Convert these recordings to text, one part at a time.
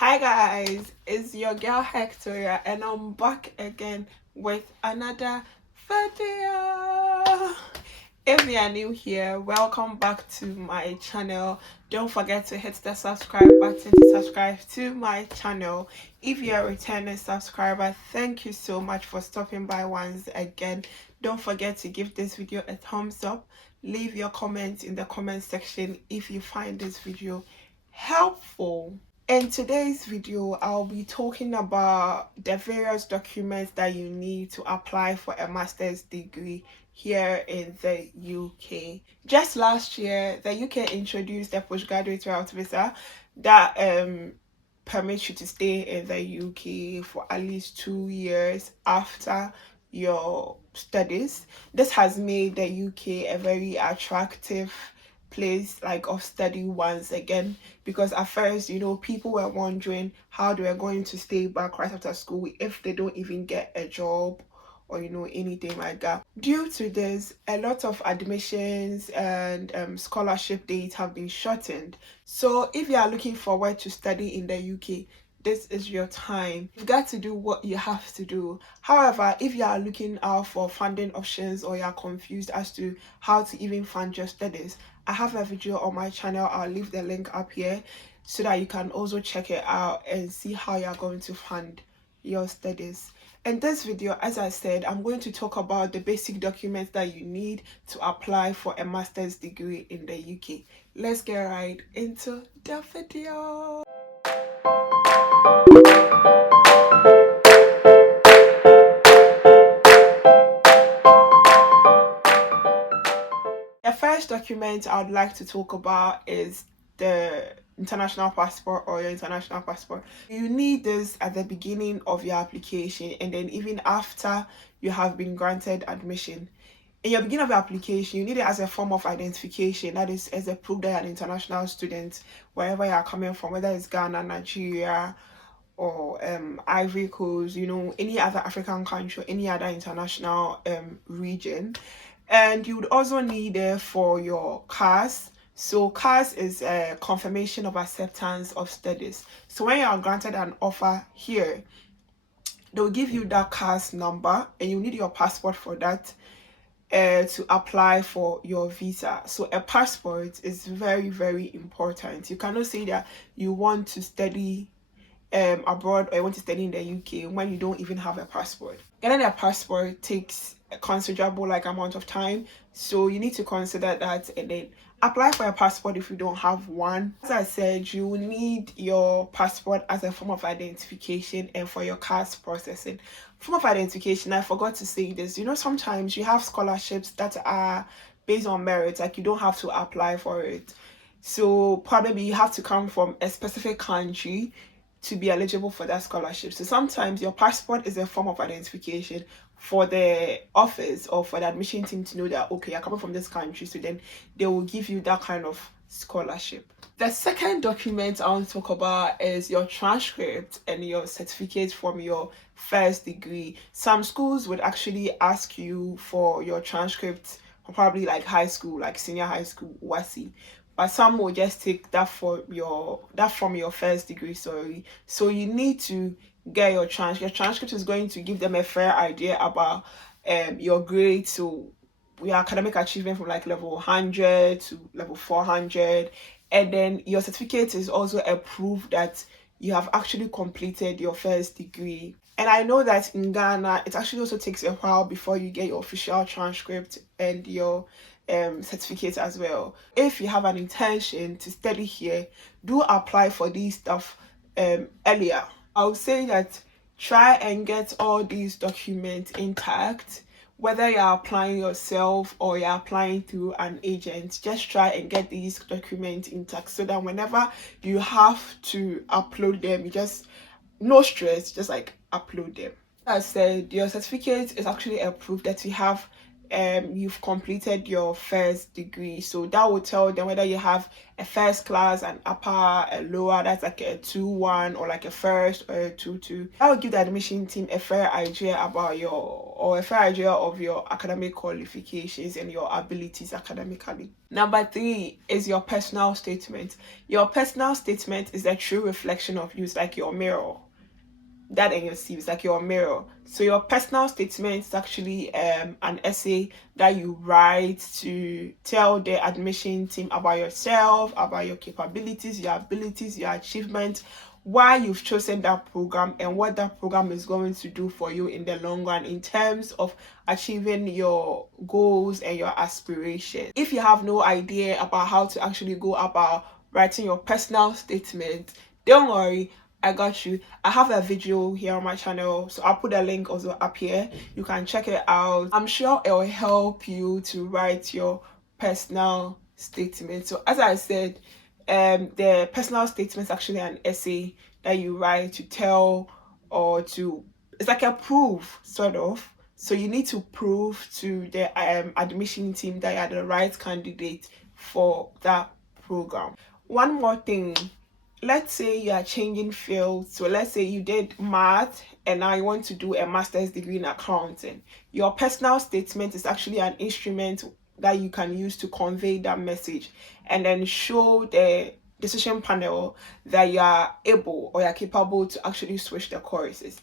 Hi guys, it's your girl Hectoria and I'm back again with another video. If you are new here, welcome back to my channel. Don't forget to hit the subscribe button to subscribe to my channel. If you're a returning subscriber, thank you so much for stopping by once again. Don't forget to give this video a thumbs up. Leave your comments in the comment section if you find this video helpful. In today's video, I'll be talking about the various documents that you need to apply for a master's degree here in the UK. Just last year, the UK introduced a postgraduate route visa that permits you to stay in the UK for at least 2 years after your studies. This has made the UK a very attractive place of study once again, because at first people were wondering how they were going to stay back right after school if they don't even get a job or anything like that. Due to this, a lot of admissions and scholarship dates have been shortened. So if you are looking forward to study in the UK, this is your time. You've got to do what you have to do. However, if you are looking out for funding options or you are confused as to how to even fund your studies, I have a video on my channel. I'll leave the link up here so that you can also check it out and see how you're going to fund your studies. In this video, as I said, I'm going to talk about the basic documents that you need to apply for a master's degree in the UK. Let's get right into the video. The first document I would like to talk about is the international passport or your international passport. You need this at the beginning of your application and then even after you have been granted admission. In your beginning of your application, you need it as a form of identification, that is as a proof that you're an international student wherever you are coming from, whether it's Ghana, Nigeria, or Ivory Coast, any other African country or any other international region. And you would also need it for your CAS. So CAS is a confirmation of acceptance of studies. So when you are granted an offer here, they'll give you that CAS number and you need your passport for that to apply for your visa. So a passport is very, very important. You cannot say that you want to study abroad or you want to study in the UK when you don't even have a passport. Getting a passport takes a considerable amount of time, so you need to consider that and then apply for a passport if you don't have one. As I said, you will need your passport as a form of identification and for your CAS processing. Form of identification, I forgot to say this, sometimes you have scholarships that are based on merit, like you don't have to apply for it. So probably you have to come from a specific country to be eligible for that scholarship. So sometimes your passport is a form of identification for the office or for the admission team to know that, okay, you're coming from this country, so then they will give you that kind of scholarship. The second document I want to talk about is your transcript and your certificate from your first degree. Some schools would actually ask you for your transcript for probably high school, like senior high school, WASI, but some will just take that from your first degree. So you need to get your transcript. Your transcript is going to give them a fair idea about your grade. So your academic achievement from level 100 to level 400, and then your certificate is also a proof that you have actually completed your first degree. And I know that in Ghana, it actually also takes a while before you get your official transcript and your certificate as well. If you have an intention to study here, do apply for these stuff earlier. I would say that try and get all these documents intact. Whether you're applying yourself or you're applying through an agent, just try and get these documents intact so that whenever you have to upload them, you just, no stress, just upload them. As I said, your certificate is actually a proof that you have you've completed your first degree. So that will tell them whether you have a first class, an upper, a lower, that's like a 2-1, or like a first or a 2-2. That will give the admission team a fair idea about a fair idea of your academic qualifications and your abilities academically. Number 3 is your personal statement. Your personal statement is a true reflection of you. It's like your mirror. That in your CV is like your mirror. So your personal statement is actually an essay that you write to tell the admission team about yourself, about your capabilities, your abilities, your achievements, why you've chosen that program, and what that program is going to do for you in the long run in terms of achieving your goals and your aspirations. If you have no idea about how to actually go about writing your personal statement, don't worry, I got you. I have a video here on my channel, so I'll put a link also up here. You can check it out. I'm sure it will help you to write your personal statement. So as I said, the personal statement is actually an essay that you write to tell, or to, it's like a proof sort of. So you need to prove to the admission team that you're the right candidate for that program. One more thing, let's say you are changing fields. So let's say you did math and now you want to do a master's degree in accounting. Your personal statement is actually an instrument that you can use to convey that message and then show the decision panel that you are able or you're capable to actually switch the courses.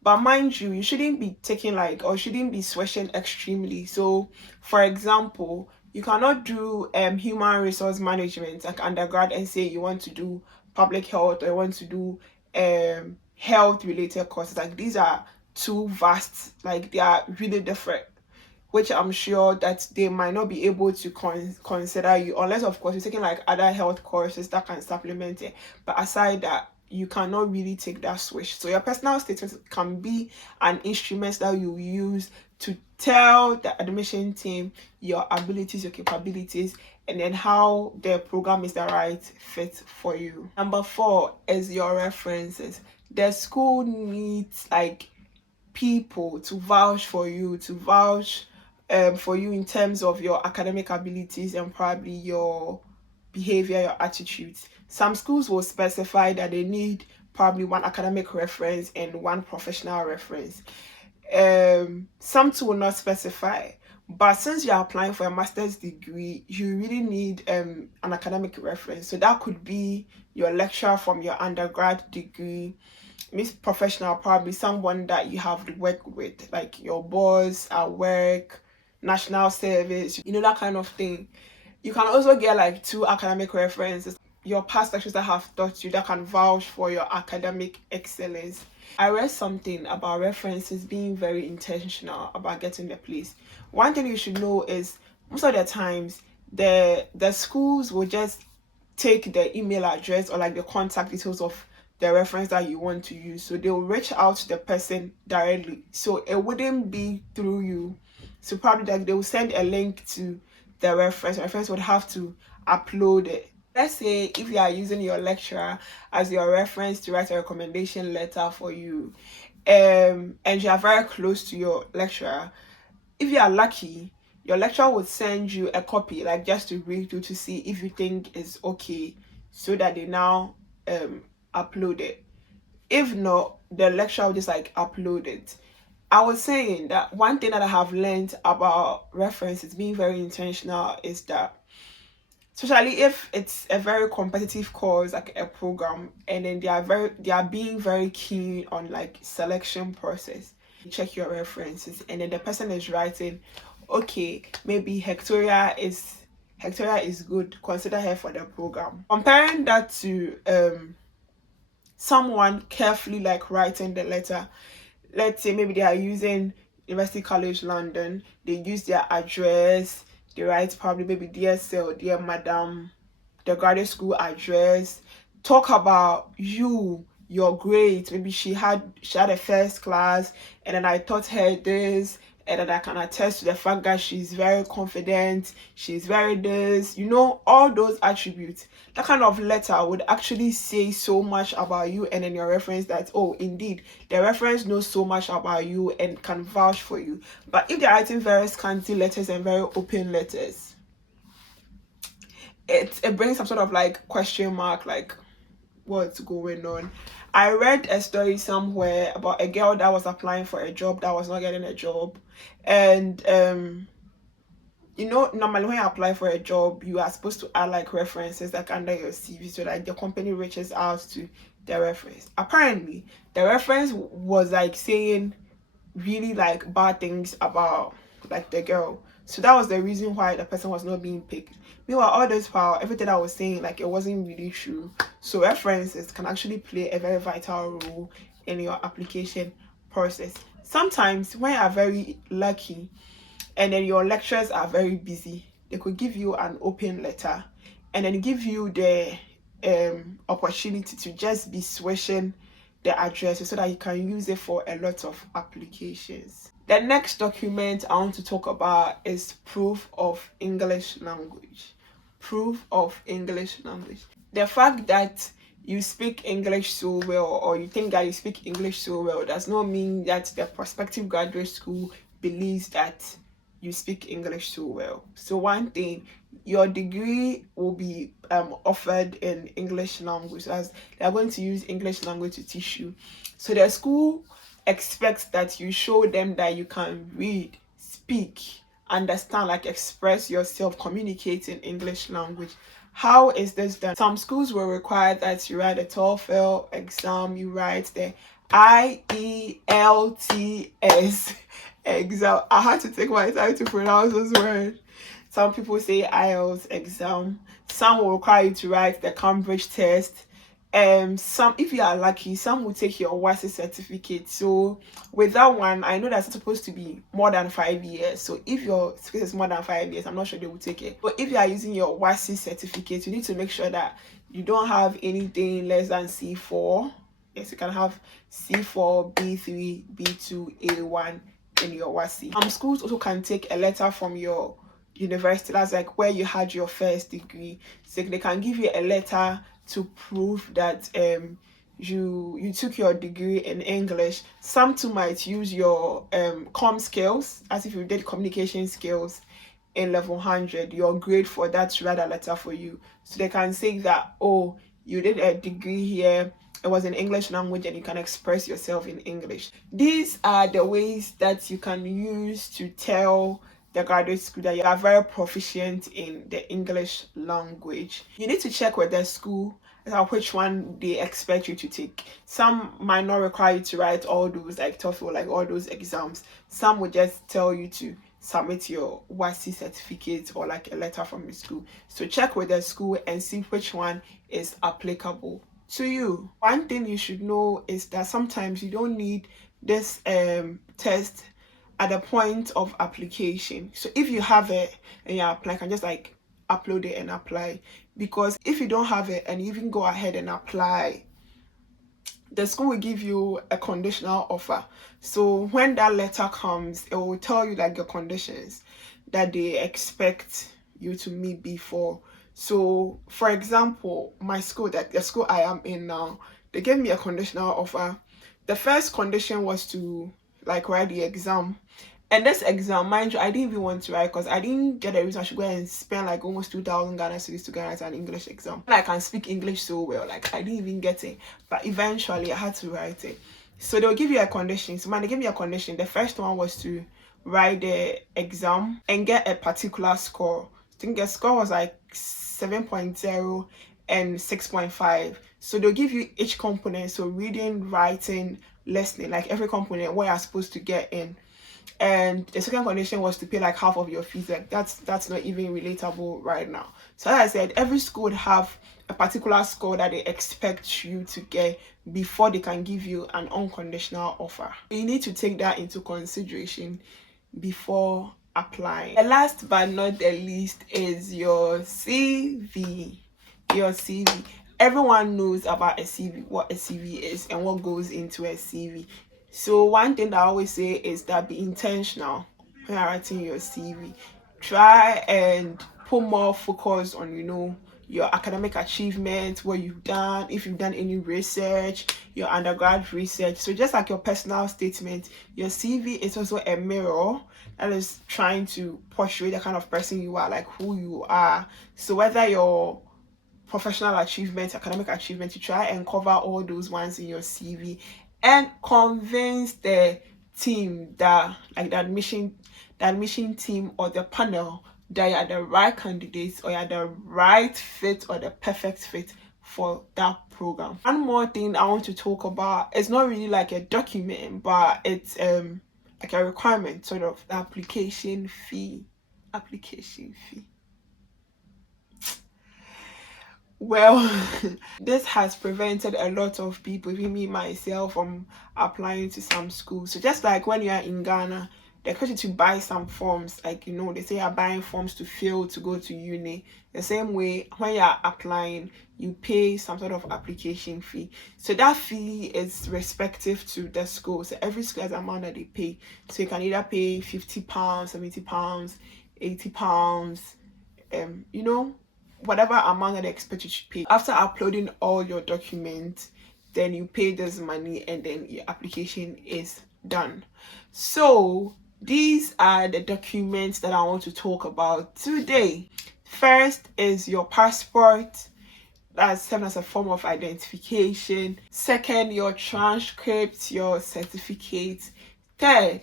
But mind you, you shouldn't be taking or shouldn't be switching extremely. So for example, you cannot do human resource management like undergrad and say you want to do public health, or you want to do health related courses. Like, these are too vast, like they are really different, which I'm sure that they might not be able to consider you, unless of course you're taking like other health courses that can supplement it. But aside that, you cannot really take that switch. So your personal statement can be an instrument that you use to tell the admission team your abilities, your capabilities, and then how the program is the right fit for you. Number 4 is your references. The school needs like people to vouch for you, for you in terms of your academic abilities and probably your behavior, your attitudes. Some schools will specify that they need probably 1 academic reference and 1 professional reference. Some too will not specify. But since you're applying for a master's degree, you really need an academic reference. So that could be your lecturer from your undergrad degree. Miss professional, probably someone that you have worked with, like your boss at work, national service, that kind of thing. You can also get like 2 academic references, your past lecturers that have taught you, that can vouch for your academic excellence. I read something about references being very intentional about getting the place. One thing you should know is most of the times the schools will just take the email address or like the contact details of the reference that you want to use. So they'll reach out to the person directly. So it wouldn't be through you. So probably like they will send a link to the reference. The reference would have to upload it. Let's say if you are using your lecturer as your reference to write a recommendation letter for you, and you are very close to your lecturer, if you are lucky, your lecturer would send you a copy, like just to read through to see if you think it's okay, so that they now upload it. If not, the lecturer will just like upload it. I was saying that one thing that I have learned about references being very intentional is that, especially if it's a very competitive course like a program, and then they are being very keen on like selection process, you check your references, and then the person is writing, okay, maybe Hectoria is good, consider her for the program. Comparing that to someone carefully like writing the letter, let's say maybe they are using University College London, they use their address, they write probably maybe dear sir, dear madam, the graduate school address, talk about you, your grades. Maybe she had a first class and then I taught her this, and that I can attest to the fact that she's very confident, she's very this, all those attributes. That kind of letter would actually say so much about you, and then your reference that, oh, indeed, the reference knows so much about you and can vouch for you. But if they're writing very scanty letters and very open letters, it brings some sort of like question mark, like what's going on. I read a story somewhere about a girl that was applying for a job that was not getting a job. And normally when you apply for a job, you are supposed to add like references like under your CV, so like the company reaches out to the reference. Apparently the reference was like saying really like bad things about like the girl. So that was the reason why the person was not being picked. Meanwhile, all this while, everything I was saying, like, it wasn't really true. So references can actually play a very vital role in your application process. Sometimes when you are very lucky and then your lecturers are very busy, they could give you an open letter and then give you the opportunity to just be switching the address so that you can use it for a lot of applications. The next document I want to talk about is proof of English language. Proof of English language. The fact that you speak English so well, or you think that you speak English so well, does not mean that the prospective graduate school believes that you speak English so well. So one thing, your degree will be offered in English language, as they are going to use English language to teach you. So the school expects that you show them that you can read, speak, understand, like express yourself, communicate in English language. How is this done? Some schools will require that you write a TOEFL exam, you write the IELTS exam. I had to take my time to pronounce this word. Some people say IELTS exam. Some will require you to write the Cambridge test. Some, if you are lucky, some will take your WASI certificate. So with that one, I know that's supposed to be more than 5 years. So if your space is more than 5 years, I'm not sure they will take it. But if you are using your WASI certificate, you need to make sure that you don't have anything less than C4. Yes, you can have C4, B3, B2, A1 in your WASI. Schools also can take a letter from your university, that's like where you had your first degree. So they can give you a letter to prove that you took your degree in English. Some too might use your com skills, as if you did communication skills in level 100, your grade for that to write a letter for you. So they can say that, oh, you did a degree here, it was in English language, and you can express yourself in English. These are the ways that you can use to tell the graduate school that you are very proficient in the English language. You need to check with the school which one they expect you to take. Some might not require you to write all those like TOEFL, like all those exams. Some will just tell you to submit your WASI certificate or like a letter from the school. So check with the school and see which one is applicable to you. One thing you should know is that sometimes you don't need this test at the point of application. So if you have it and you apply, you can just like upload it and apply. Because if you don't have it and you even go ahead and apply, the school will give you a conditional offer. So when that letter comes, it will tell you like the conditions that they expect you to meet before. So for example, my school, that the school I am in now, they gave me a conditional offer. The first condition was to like write the exam. And this exam, mind you, I didn't even want to write because I didn't get a reason I should go and spend like almost 2,000 Ghana cedis to go and write an English exam. I can speak English so well, like I didn't even get it. But eventually I had to write it. So they'll give you a condition. So when they gave me a condition, the first one was to write the exam and get a particular score. I think the score was like 7.0 and 6.5. So they'll give you each component. So reading, writing, listening, like every component, what you're supposed to get in. And the second condition was to pay like half of your fees. Like that's not even relatable right now. So as I said, every school would have a particular score that they expect you to get before they can give you an unconditional offer. You need to take that into consideration before applying. The last but not the least is your CV. Your CV. Everyone knows about a CV, what a CV is and what goes into a CV. So one thing that I always say is that be intentional when you're writing your CV. Try and put more focus on, your academic achievements, what you've done, if you've done any research, your undergrad research. So just like your personal statement, your CV is also a mirror that is trying to portray the kind of person you are, like who you are. So whether your professional achievements, academic achievements, you try and cover all those ones in your CV and convince the team that, like the admission team or the panel, that you're the right candidates or you're the right fit or the perfect fit for that program. One more thing I want to talk about, it's not really like a document, but it's like a requirement, sort of, the application fee. Application fee. Well, this has prevented a lot of people, even me myself, from applying to some schools. So just like when you are in Ghana, they expect you to buy some forms, like they say you're buying forms to fill to go to uni. The same way when you're applying, you pay some sort of application fee. So that fee is respective to the school. So every school has an amount that they pay. So you can either pay £50, £70, £80, whatever amount that they expect you to pay. After uploading all your documents, then you pay this money and then your application is done. So these are the documents that I want to talk about today. First is your passport. That's served as a form of identification. Second, your transcript, your certificate. Third,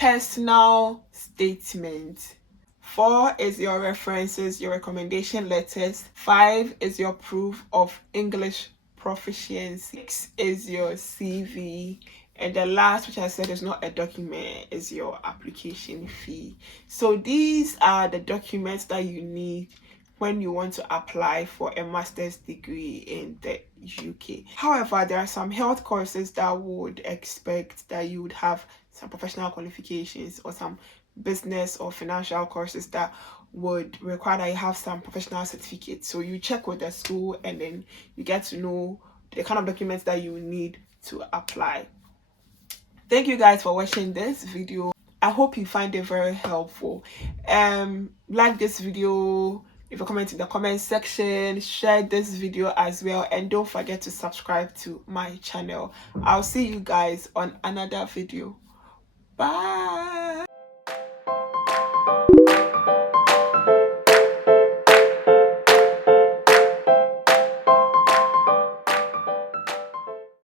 personal statement. 4 is your references, your recommendation letters. 5 is your proof of English proficiency. 6 is your CV. And the last, which I said is not a document, is your application fee. So these are the documents that you need when you want to apply for a master's degree in the UK. However, there are some health courses that would expect that you would have some professional qualifications, or some business or financial courses that would require that you have some professional certificates. So you check with the school and then you get to know the kind of documents that you need to apply. Thank you guys for watching this video. I hope you find it very helpful. Like this video, if you comment in the comment section, share this video as well, and don't forget to subscribe to my channel. I'll see you guys on another video. Bye.